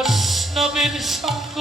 বৈষ্ণবের সঙ্গ।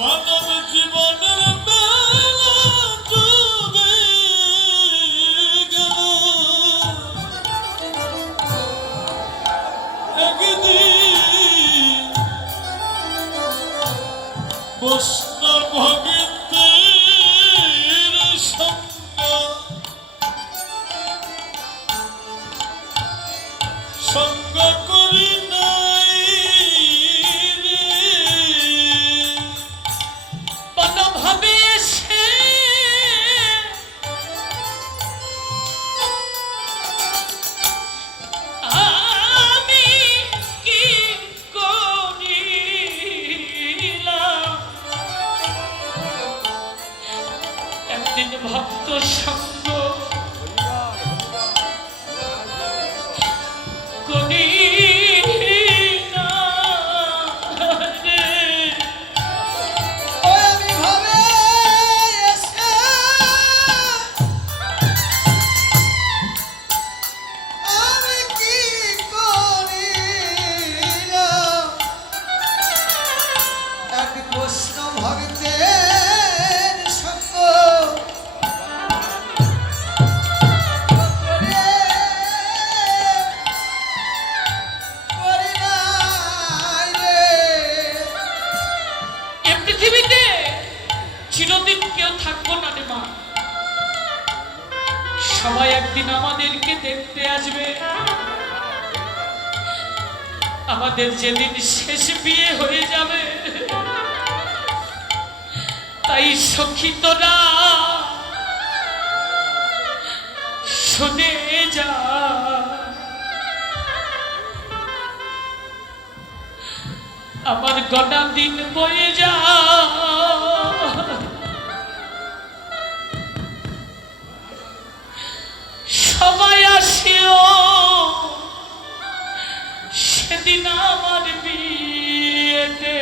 মানব জীবনের বৈষ্ণব ভগতের সঙ্গ। সঙ্গ করিম একজন ভক্ত সঙ্গে সবাই একদিন আমাদেরকে দেখতে আসবে। আমাদের যেদিন শেষ বিয়ে হয়ে যাবে, তাই সখী না শুনে যা। আমার গনা দিন বয়ে যা। সেদিন আমার বিয়েতে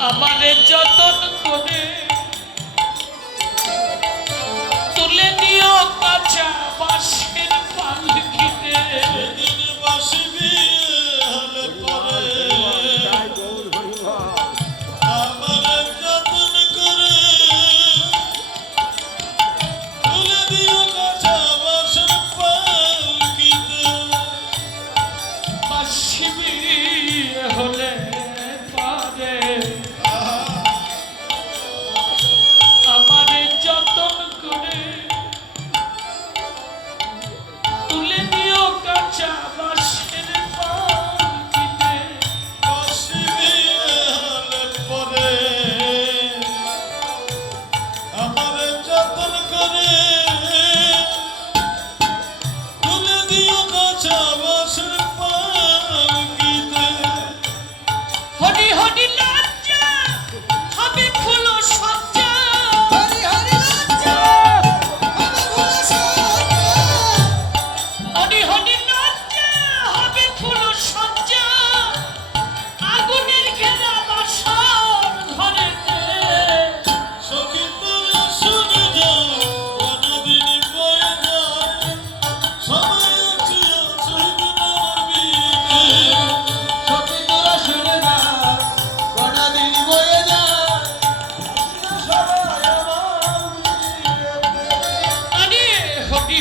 আমারে যতন করে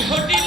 ছোটি